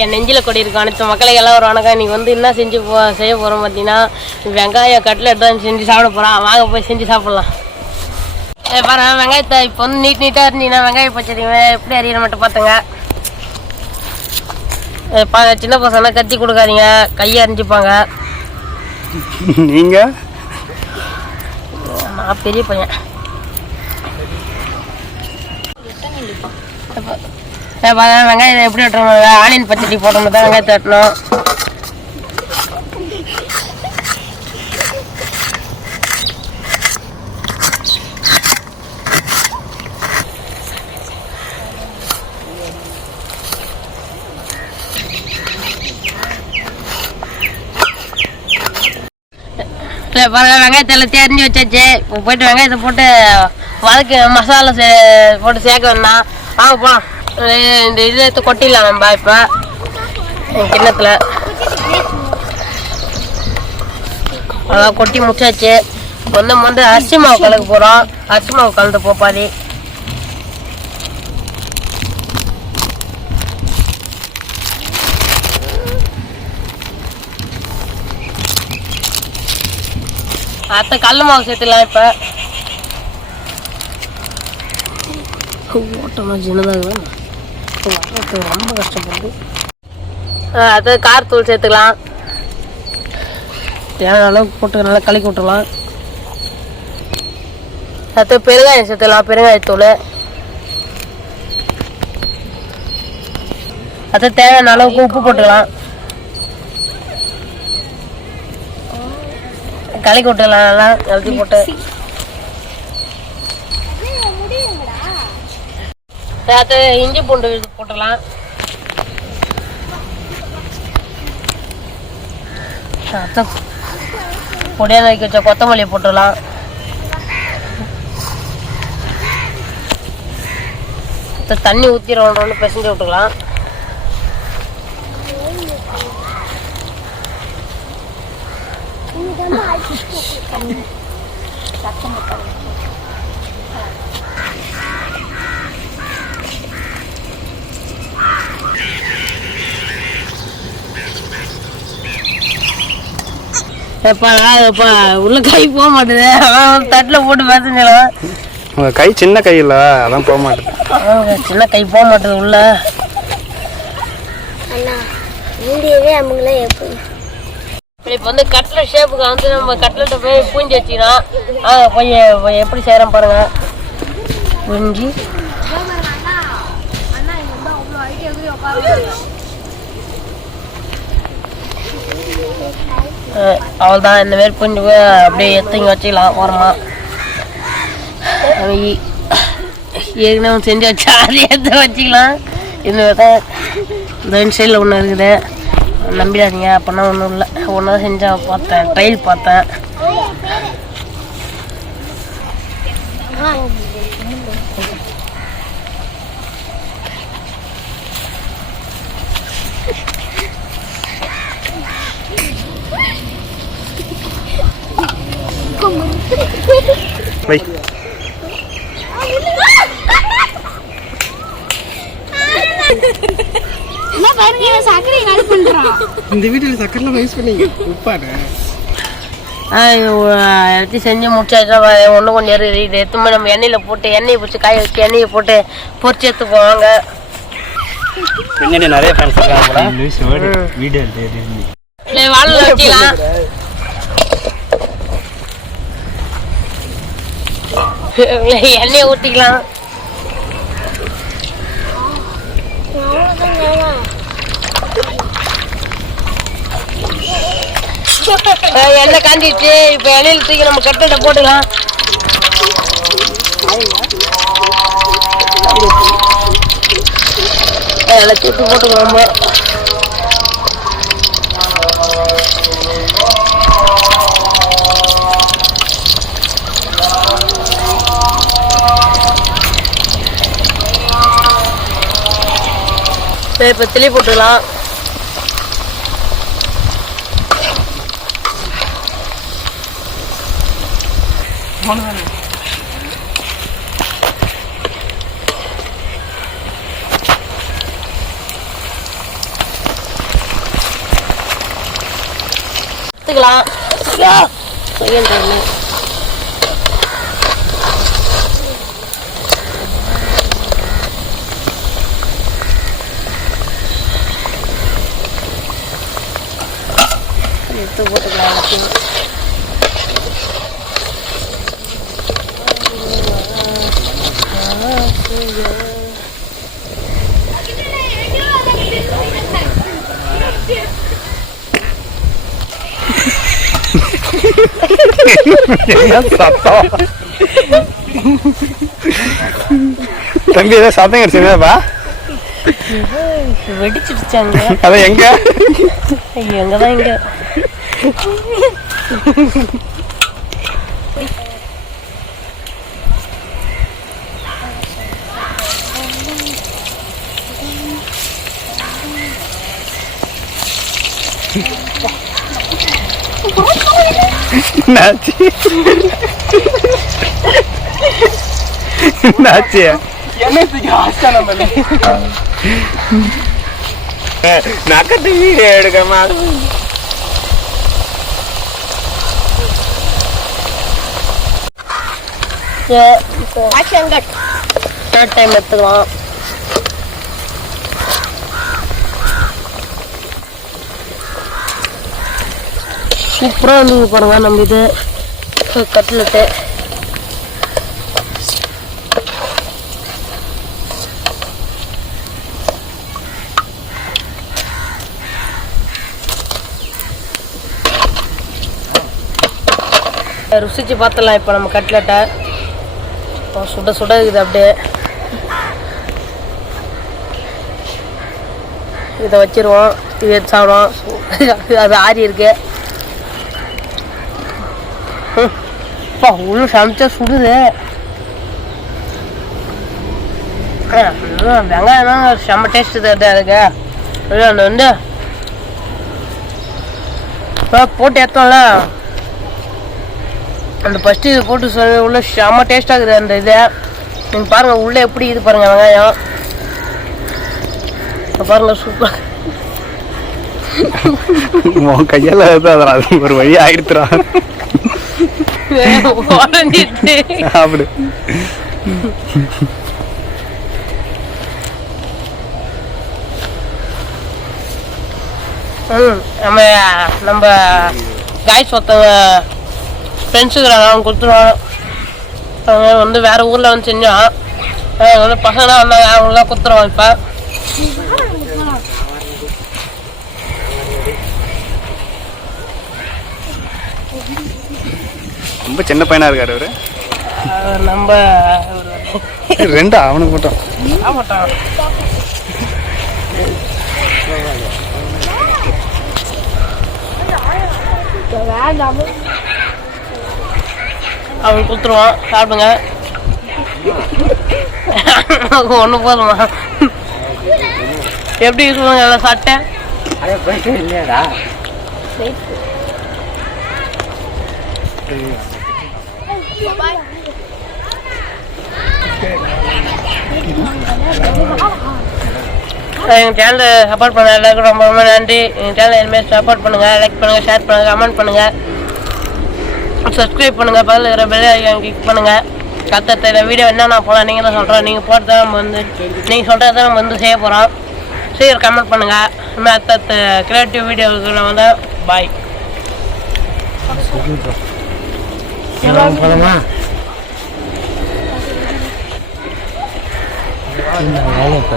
என் நெஞ்சில் கொடி இருக்கும் அனைத்து மக்களுக்கு எல்லாம் ஒரு வணக்கம். இன்றைக்கி வந்து என்ன செய்ய போகிறோம் பார்த்தீங்கன்னா வெங்காயம் கட்லெட் தான் செஞ்சு சாப்பிட போகிறோம். வாங்க போய் செஞ்சு சாப்பிட்லாம். பாருங்க வெங்காயத்தை இப்போ வந்து நீட்டாக இருந்தீங்கன்னா வெங்காயம் பச்சடி எப்படி அறியணும் மட்டும் பார்த்துங்க. சின்ன பசங்க கத்தி கொடுக்காதீங்க, கையை அரிஞ்சிப்பாங்க. நீங்கள் நான் பெரிய பையன். வெங்காயம் எப்படி வெட்டணும்? ஆனியன் பச்சடி போட்டோம்னா தான் வெங்காயத்தை வெட்டணும். பாருங்க வெங்காயத்தை எல்லாம் தெரிஞ்சு வச்சாச்சு. இப்போ போயிட்டு வெங்காயத்தை போட்டு வதக்கி மசாலா போட்டு சேர்க்க வேண்டாம். வாங்க போகலாம். இந்த இதை எடுத்து கொட்டிடலாம் நம்ம இப்போ கிண்ணத்தில். அதான் கொட்டி முடிச்சாச்சு. வந்து அரிசி மாவு கலக்க போகிறோம். அரிசி மாவு கலந்து போப்பாதி. அடுத்த கடல மாவு சேர்த்துக்கலாம். இப்போ ஓட்டமாக சின்னதாக ரொம்ப கஷ்டப்படுது. அது காரத்தூள் சேர்த்துக்கலாம். தேவையான அளவுக்கு போட்டு நல்லா கலக்கி விட்டுலாம். அடுத்து பெருங்காயம் சேர்த்துக்கலாம், பெருங்காயத்தூள். அடுத்து தேவையான அளவுக்கு உப்பு போட்டுக்கலாம். கலக்கி விட்டுலாம் நல்லா கலக்கி போட்டு. அது இஞ்சி பூண்டு போட்டுடலாம். பொடியாக நறுக்கி வச்ச கொத்தமல்லி போட்டுடலாம். தண்ணி ஊற்றி ஒன்று பிசைஞ்சு விட்டுக்கலாம். உள்ள கை போக மாட்டேது. தட்டில் போட்டு பேசலாம். உங்க கை சின்ன கை இல்ல, அதான் போக மாட்டேது. சின்ன கை போக மாட்டேது உள்ள. இப்போ வந்து கட்லெட் ஷேப்புக்கு வந்து நம்ம கட்லெட்டை போய் பூஞ்சி வச்சுக்கலாம். போய் எப்படி செய்கிறோம் பாருங்க. பூஞ்சி அவ்வளோதான். இந்த மாரி பூஞ்சி அப்படியே எடுத்துங்க வச்சுக்கலாம் ஓரமாக. ஏற்கனவே செஞ்சு வச்சா அதை எடுத்து வச்சுக்கலாம். இந்த சைடில் ஒன்று இருக்குது, நம்பிடாதீங்க. அப்படின்னா ஒன்றும் இல்லை, ஒன்று தான் செஞ்சால் பார்த்தேன், ட்ரையல் பார்த்தேன். இந்த வீட்டில் சக்கரெல்லாம் யூஸ் பண்ணீங்க உப்பாடு எல்லாத்தையும் செஞ்சு முடிச்சாச்சா. ஒன்று கொஞ்சம் இது எடுத்து நம்ம எண்ணெயில் போட்டு எண்ணெயை பிடிச்சி காய வச்சு எண்ணெயை போட்டு பொறிச்சு எடுத்துக்குவாங்க. பின்னாடி நிறைய ஃபேன்ஸ் இருக்காங்க. வாழை வச்சுக்கலாம். எண்ணெயை ஊற்றிக்கலாம். எண்ணெய் காஞ்சிடுச்சு. இப்போ எண்ணெயில் தூக்கி நம்ம கட்லெட்டை போட்டுக்கலாம். அதில் தூக்கி போட்டுக்கலாம். இப்போ திளி போட்டுக்கலாம். எடுத்துக்கலாம். செகண்ட் டைம் எடுத்து போட்டுக்கலாம் எல்லாத்தையும். சத்தம் தம்பி ஏதாவது சத்தம் கிடைச்சா வெடிச்சிருச்சாங்க. அதான் எங்க எங்கதான் இங்க என்னாச்சு என்னாச்சு நக்கத்து வீடியோ எடுக்கமா டைம் எடுத்துக்கலாம். சூப்பராக வந்து பாருங்க நம்ம இது கட்லெட்டு. ருசிச்சு பார்த்துடலாம் இப்போ நம்ம கட்லெட்டை. சுட சுட இருக்குது அப்படியே. இதை வச்சிருவோம், இது எடுத்து சாப்பிடுவோம். அது ஆறி இருக்கு. உள்ள சமைச்சா சுடுது. வெங்காயம் செம்ம டேஸ்ட் தருது அதுக்கு. அந்த வந்து போட்டு ஏற்றோம்ல, அந்த ஃபஸ்ட்டு இது போட்டு உள்ள செம்ம டேஸ்டாக இருக்குது அந்த இது. நீங்கள் பாருங்கள் உள்ளே எப்படி இது பாருங்கள் வெங்காயம் பாருங்கள் சூப்பராக. கையால் அது ஒரு வழி ஆயிடுத்துறா அப்படி. நம்ம காய்ஸ் ஒருத்தவங்க ஃப்ரெண்ட்ஸுக்குறாங்க, அவங்க கொடுத்துருவாங்க. அவங்க வந்து வேறு ஊரில் வந்து செஞ்சோம். வந்து பசங்களாம் வந்தாங்க, அவங்களாம் கொடுத்துருவாங்க. இப்போ ரொம்ப சின்ன பையனா இருக்காரு அவரு. நம்ம ரெண்டா அவனுக்கு மட்டும் அவனுக்கு கொடுத்துருவான். சாப்பிடுங்க. ஒன்று போதுமா? எப்படி சொல்லுவாங்க எல்லாம் சாப்பிட்டேன். இல்லையாடா எங்கள் சேனலை சப்போர்ட் பண்ண எல்லாருக்கும் ரொம்ப ரொம்ப நன்றி. எங்கள் சேனலை இனிமேல் சப்போர்ட் பண்ணுங்கள், லைக் பண்ணுங்கள், ஷேர் பண்ணுங்கள், கமெண்ட் பண்ணுங்கள், சப்ஸ்கிரைப் பண்ணுங்கள், பதில் இருக்கிற பெல் ஐகான் கிளிக் பண்ணுங்கள். கத்தத்தை வீடியோ என்ன நான் போகலாம் நீங்கள் தான் சொல்கிறோம். நீங்கள் போட்டு தான் நம்ம வந்து நீங்கள் சொல்கிறது தான் நம்ம வந்து செய்ய போகிறோம். சீக்கிரம் கமெண்ட் பண்ணுங்கள். இனிமேல் அடுத்த கிரியேட்டிவ் வீடியோவுக்கு நான் வந்து பாய். போகலாமா?